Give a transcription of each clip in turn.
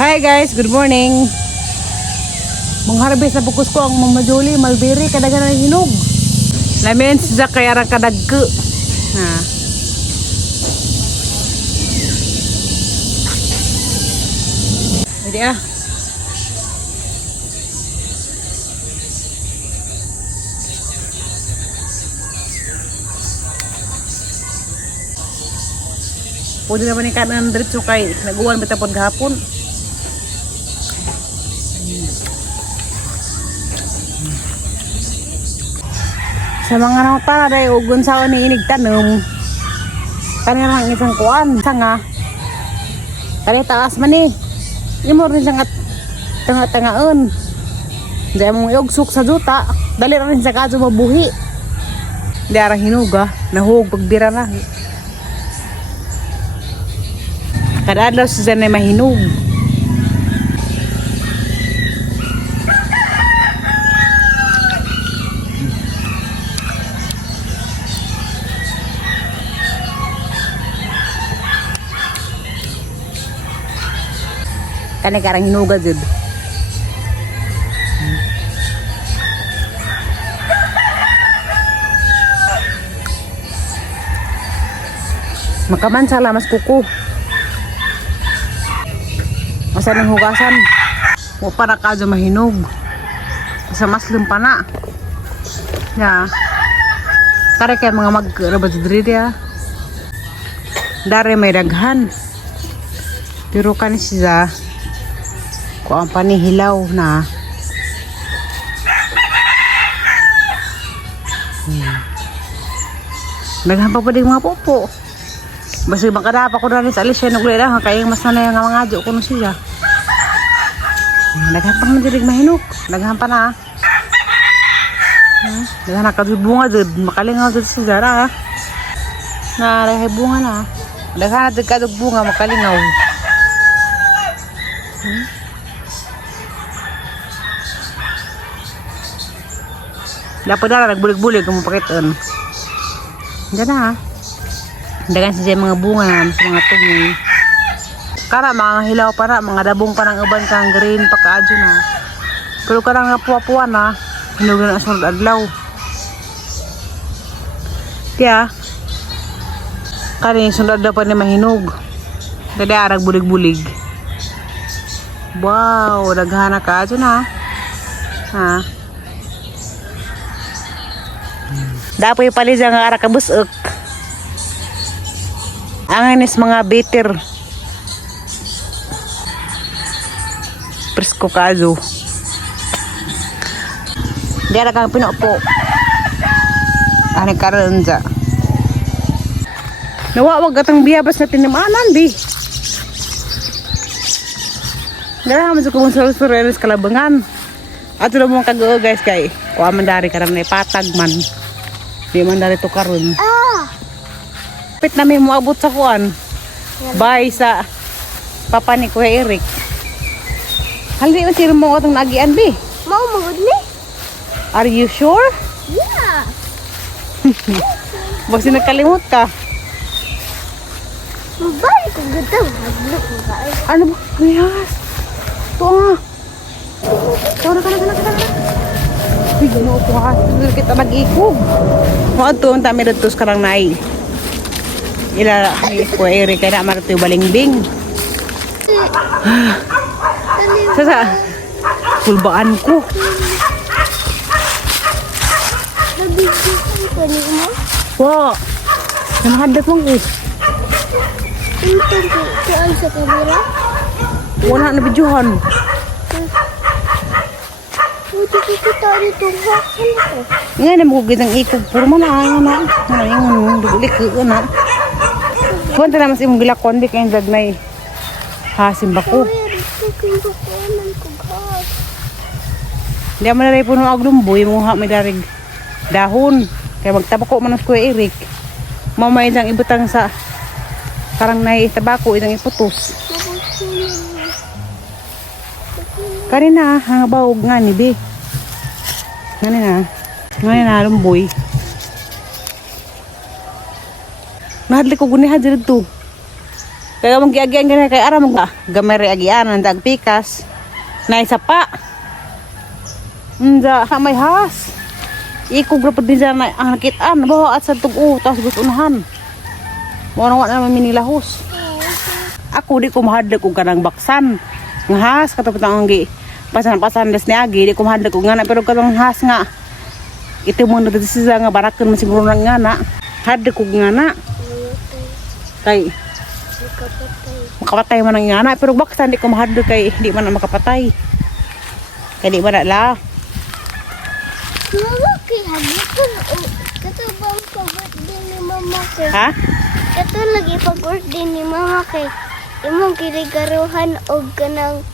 Hi guys, good morning. Mangharvest na bukus ko ang mamajuli, malbiri, kadagan na hinog. Lamin siya kaya rang kadagke. Ha. Pwede ah. Pwede naman yung kanan diretso kay naguwan bitapod gahapon. Sa mga nakatara dahil ugon sa ni inig tanong kanirang isang kuan sanga kaya taas man eh imo rin siyang tanga-tangaon dahil mong iugsok sa juta dali rin sa kaso mabuhi di arang hinuga nahug pagbira na kadadlaw siya na mahinog. Kani karang hinuga jud. Makaman sa lamas kuko. Asa nang hugasan. Wa para kadyo mahinog. Asa maslum pa na. Ya. Kare kay mga magrabad diri dia. Dare may daghan. Pero kan siya ko ang panihilaw na naghampa pa din mga popo basta makadapa ko na rin sa alis siya nagulay lang kaya mas nanay nga mga adyo ko na siya naghampa na din mahinok naghampa na naghanap ka bunga dun makalingaw dun sa zara na rahay bunga na naghanap dun ka bunga makalingaw. Dapat na nagbulig-bulig kung mapakitaan. Diyan na ha. Dagan siya mga bunga sa mga tungi. Kara mga hilaw pa na, mga dabong pa ng uban kang green pagkaadyo na. Pero karang nga puwa-puwa na, hinugan na sunod adlaw. Kaya, karing sunod adlaw pa ni mahinog. Kaya arag bulig-bulig. Wow, naghana ka adyo na ha. Dapoy pali siya nga ara kabusok. Ang anis mga bitter. Presko kazo. Diara kang pinopo. Ani karon dya. Nawawag atang biyabas na tinimanan bi. Dara man sa kung sa kalabangan. Ato na mong kag guys kay. Kuha man dari karon na patag man. Di man dari to karon. Pit na may moabot sa kuan. Bye sa papa ni Kuya Eric. Haldi man sir mo atong nagian bi. Mau magod ni? Are you sure? Yeah. Basta nakalimot ka. Mabay ko ganda. Hadlok mo ka eh. Ano ba? Yes. Ito nga. Tawag na. Uy, gano'n ito ha. Kita nag-ikog. Mga ito, ang tami na ito sa karang nai. Ila, ko ere, kaya naman ito yung balingbing. Sasa, kulbaan ko. Nabigyan ko ni mo? Wow. Namahadat mong ko. Intong ko ay sa kamera? Wala na bidyuhan. Buti ko kita dito hakan ko. Nga na magugid ang ikog. Puro mo na. Ano yung dugulik ko na. Punta naman sa imong gilakon. Di kayong dagnay. Hasim ba ko? Hindi mo na rin puno ang lumboy. Muha may darig dahon. Kaya magtabako man ang Kuya Eric. Mamay isang ibutang sa karang nai tabako. Isang iputos. Karina, hanga bawog nga ni Be. Ngani na lumboy. Nahadli ko gunihan dito. Kaya mong giagian ganyan kay ara mong gamay re agian ang dagpikas. Na isa pa. Nda ha may has. Iko grapod din dyan na ang nakitaan. Bawa at sa tugo. Tapos gusto unahan. Mga na minilahos. Ako di ko mahadlag kung kanang baksan. Nga has. Katapos ang gi. Pasan-pasan des ni agi. Di ko mahadlag kung ngana. Pero kanang has nga. Ito mo na dito siya nga. Barakan mo siguro ng ngana. Hadlag kong ngana. Kay. Makapatay man ang ngana. Pero baksan di ko mahadlag kay. Di man na makapatay. Kaya di man na la. Mama kay hadlok ko. Kato bang pag-birthday ni Mama kay. Ha? Kato lagi pag-birthday ni Mama kay. Imong kiligaruhan og kanang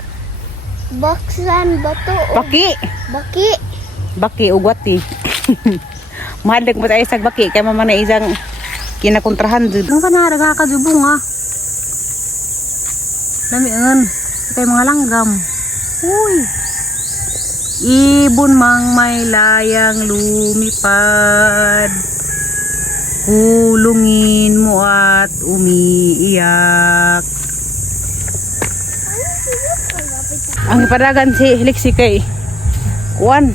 baksan bato o Baki. baki. Baki ugwati. Mahadlag mo tayo sa baki. Kaya mama na isang kinakontrahan dun. Ang kana nagkakadubong ha. Lamian. Ito mga langgam. Uy. Ibon mang may layang lumipad. Kulungin mo at umiiyak. Ang ipadagan si Lexi kay Juan.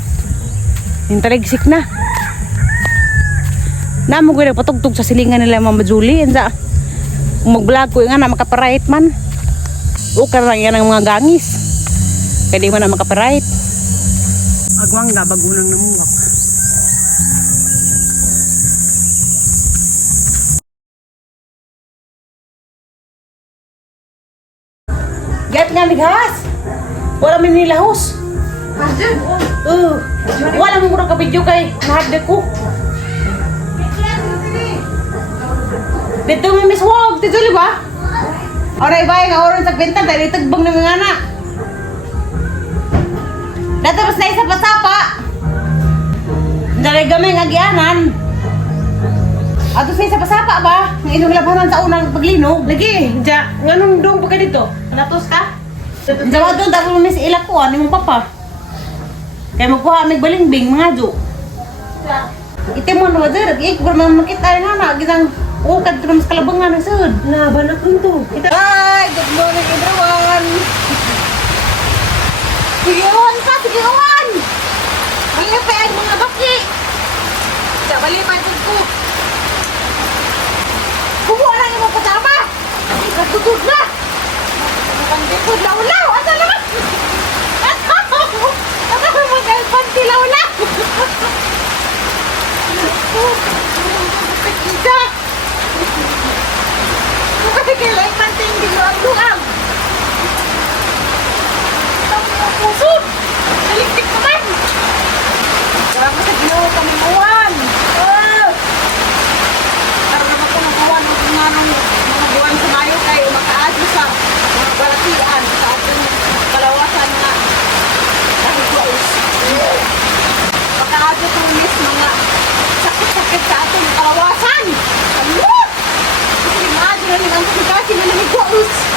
Yung taligsik na. Namo ko na patugtog sa silingan nila Mama Julie. Yansa. Kung mag-vlog ko nga na makaparahit man. O karang yan ang mga gangis. Kaya di man na makaparahit. Agwangga bagunang namuwak. Get nga mighas. Wala man nilahos. Wala mo murang ka-video kay nahadde ko. Dito may Miss Wog, dito li ba? Oray ba nga oras sa benta dahil itagbang ng mga anak. Natapos na isa pa-sapa. Dahil gamay nga gianan. Ato sa isa pa-sapa ba? Nga inyong labanan sa unang paglinog. Lagi, dya, nga nung doon pa ka dito? Natos ka? Dawa doon, dapat mo may si ilak ko, ano mong papa? Kaya magkuha may balingbing, mga jo. Ite mo na wadir, ik, pero makita nga na, gisang ukad ko na mas kalabangan ng sud. Laban ako nito. Hi, good morning everyone. Sige on ka, sige on! Malipay ang mga baki. Kaya malipay ko. Kumuha na yung mga patama. Nagtutod na. Pagkakot law-law. Asa naman? Asa naman mag-alpan si law-law? Isa. Kasi kailangan manting diluang-luang. Ang pusod. Naliktik naman. Parang sa ginawa kami uwan. Para naman ko nagawan ng nga ng mga buwan sa Mayo kayo makaadyo sa mga balatian sa ating kalawasan nga kahit waos. Makaadyo kong miss mga sakit-sakit sa ating kalawasan. Ano? Kasi imagine na ang kasi na namigwaos.